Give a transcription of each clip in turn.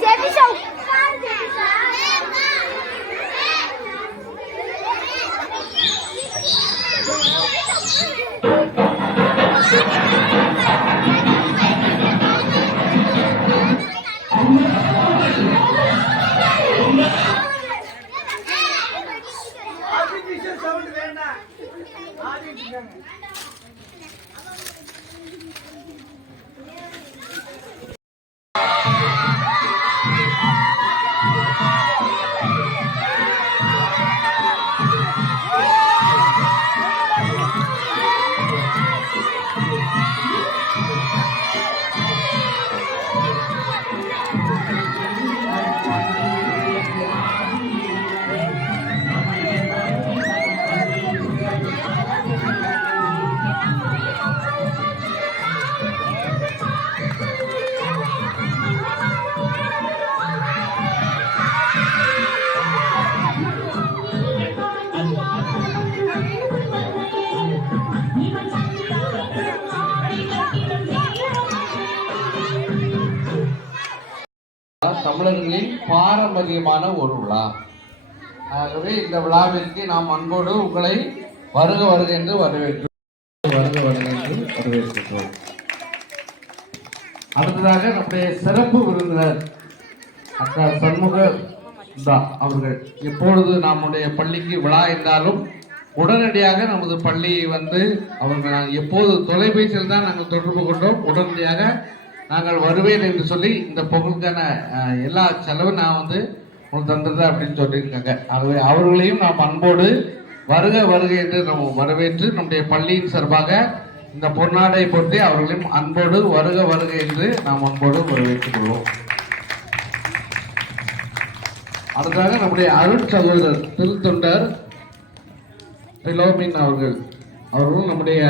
Çevişim. Artificial sound வேண்டாம் ஆடிட்டு தமிழர்களின் பாரம்பரியமான ஒரு விழா. ஆகவே இந்த விழாவிற்கு நாம் அன்போடு உங்களை வருக வருக என்று வரவேற்கிறோம் வருக வருக என்று வரவேற்கின்றோம். அடுத்ததாக நம்முடைய சிறப்பு விருந்தினர் அக்கா சண்முக அவர்கள். எப்பொழுது நம்முடைய பள்ளிக்கு விழா என்றாலும் உடனடியாக நமது பள்ளி வந்து அவர்கள் நாங்கள் எப்போது தொலைபேசியில் தான் நாங்கள் தொடர்பு கொண்டோம். உடனடியாக நாங்கள் வருவேன் என்று சொல்லி இந்த பொங்கலுக்கான எல்லா செலவும் நான் வந்து உங்களுக்கு தந்துடுறேன் அப்படின்னு சொல்லியிருக்காங்க. ஆகவே அவர்களையும் நாம் அன்போடு வருக வருக என்று நம்ம வரவேற்று நம்முடைய பள்ளியின் சார்பாக இந்த பொன்னாடை போட்டு அவர்களையும் அன்போடு வருக வருக என்று நாம் அன்போடு வரவேற்றுக் கொள்வோம். அடுத்ததாக நம்முடைய அருண் சகோதரர் திருத்தொண்டர் பிலோமின் அவர்கள். அவர்களும் நம்முடைய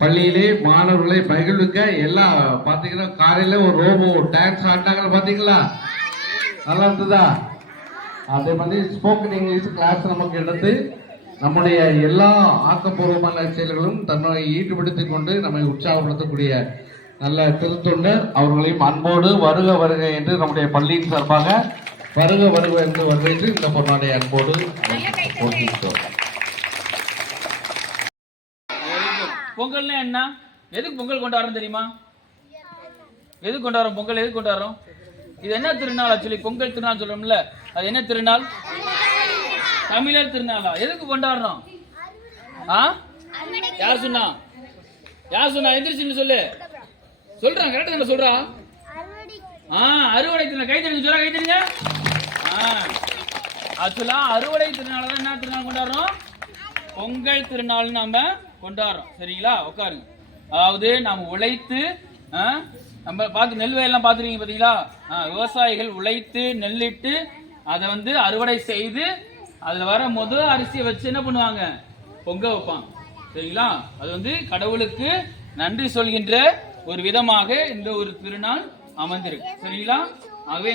பள்ளியிலே மாணவர்களை மகிழ்விக்க எல்லாம் பார்த்தீங்கன்னா காலையில ஒரு ரோபோ டான்ஸ் ஆடினாங்க பார்த்தீங்களா நல்லா இருந்ததா? அதே மாதிரி ஸ்போக்கன் இங்கிலீஷ் கிளாஸ் நமக்கு எடுத்து நம்முடைய எல்லா ஆக்கப்பூர்வமான செயல்களும் தன்னை ஈடுபடுத்திக் கொண்டு நம்மை உற்சாகப்படுத்தக்கூடிய நல்ல திருத்தொண்டர். அவர்களையும் அன்போடு வருக வருக என்று நம்முடைய பள்ளியின் சார்பாக வருக வருக என்று வரவேற்று இந்த பொன்னாடை அன்போடு பொங்கல்னா என்ன? எதுக்கு பொங்கல் கொண்டாடுறோம் தெரியுமா? எதுக்கு கொண்டாடுறோம் பொங்கல்? எதுக்கு கொண்டாடுறோம்? இது என்ன திருநாள் ஆக்சுவலி பொங்கல் திருநாள் சொல்றோம்ல. அது என்ன திருநாள்? தமிழர் திருநாளா? எதுக்கு கொண்டாடுறோம்? ஆ? யார் சொன்னா? யார் சொன்னா? எந்திரிச்சுன்னு சொல்லு. சொல்றான் கரெக்டா என்ன சொல்றா? ஆ அறுவடை திருநாள். கை தெரிஞ்சு சொல்றா கை தெரிஞ்ச ஆ. ஆக்சுவலா அறுவடை திருநாள் தான் என்ன திருநாள் கொண்டாடுறோம்? பொங்கல் திருநாள் நாம கொண்டாடுறோம். சரிங்களா? உட்காருங்க. அதாவது நாம் உழைத்து ஆ, நம்ம பார்த்து நெல் வயல்லாம் பார்த்துருக்கீங்க பார்த்தீங்களா? விவசாயிகள் உழைத்து நெல்லிட்டு அதை வந்து அறுவடை செய்து அதில் வர முதல் அரிசியை வச்சு என்ன பண்ணுவாங்க? பொங்க வைப்பாங்க. சரிங்களா? அது வந்து கடவுளுக்கு நன்றி சொல்கின்ற ஒரு விதமாக இந்த ஒரு திருநாள் அமைந்திருக்கு. சரிங்களா? ஆகவே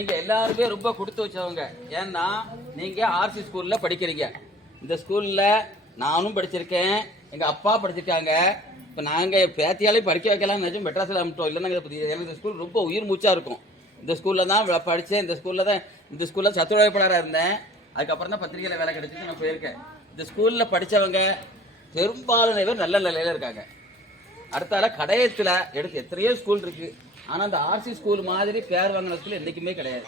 நீங்கள் நீங்க எல்லாருமே ரொம்ப கொடுத்து வச்சவங்க. ஏன்னா நீங்க ஆர்சி ஸ்கூல்ல படிக்கிறீங்க. இந்த ஸ்கூல்ல நானும் படிச்சிருக்கேன். எங்க அப்பா படிச்சிருக்காங்க. இப்போ நாங்கள் பேத்தியாலே படிக்க வைக்கலாம்னு நினைச்சோம் மெட்ராஸில் அமிட்டோம் இல்லைன்னா எனக்கு இந்த ஸ்கூல் ரொம்ப உயிர் மூச்சாக இருக்கும். இந்த ஸ்கூலில் தான் படித்தேன் இந்த ஸ்கூலில் தான் இந்த ஸ்கூலில் சத்துணவாளராக இருந்தேன். அதுக்கப்புறம் தான் பத்திரிகையில் வேலை கிடைச்சிட்டு நான் போயிருக்கேன். இந்த ஸ்கூலில் படித்தவங்க பெரும்பாலான பேர் நல்ல நிலையில் இருக்காங்க. அடுத்தால கடையத்தில் எடுத்து எத்தனையோ ஸ்கூல் இருக்கு. ஆனால் அந்த ஆர்சி ஸ்கூல் மாதிரி பேர் வாங்கின ஸ்கூல் என்றைக்குமே கிடையாது.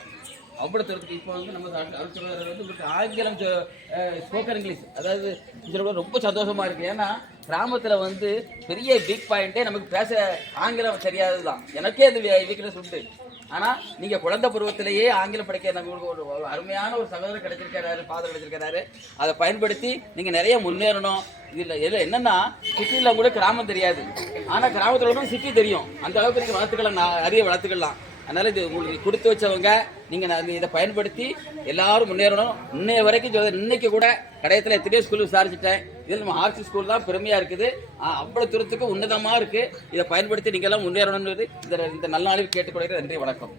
அவ்வளோத்தருக்கு இப்போ வந்து நம்ம அருட்சியாளர் வந்து உங்களுக்கு ஆங்கிலம் ஸ்போக்கன் இங்கிலீஷ் அதாவது இதில் கூட ரொம்ப சந்தோஷமாக இருக்குது ஏன்னா கிராமத்தில் வந்து பெரிய வீக் பாயிண்ட்டே நமக்கு பேச ஆங்கிலம் தெரியாது தான் எனக்கே அது வீக்னஸ் உண்டு. ஆனா நீங்க குழந்தை பருவத்திலேயே ஆங்கிலம் படிக்க நமக்கு ஒரு அருமையான ஒரு சகோதரர் கிடைச்சிருக்காரு ஃபாதர் கிடைச்சிருக்காரு அதை பயன்படுத்தி நீங்க நிறைய முன்னேறணும். இதுல இதுல என்னன்னா சிட்டியில கூட கிராமம் தெரியாது. ஆனா கிராமத்துல கூட சிட்டி தெரியும். அந்த அளவுக்கு நீங்க வளர்த்துக்கலாம் நான் அறிய வளர்த்துக்கலாம். அதனால இது உங்களுக்கு கொடுத்து வச்சவங்க நீங்க நான் இதை பயன்படுத்தி எல்லாரும் முன்னேறணும். இன்னைய வரைக்கும் சொல்றது, இன்னைக்கு கூட கடையத்தில் எத்தனையோ ஸ்கூல் விசாரிச்சுட்டேன். இதில் நம்ம ஆர்சி ஸ்கூல் தான் பெருமையா இருக்குது. அவ்வளோ அவ்வளவு தூரத்துக்கு உன்னதமா இருக்கு. இதை பயன்படுத்தி நீங்க எல்லாம் முன்னேறணும்னு இந்த இந்த நல்ல நாளில் கேட்டுக்கொள்கிற நன்றி வணக்கம்.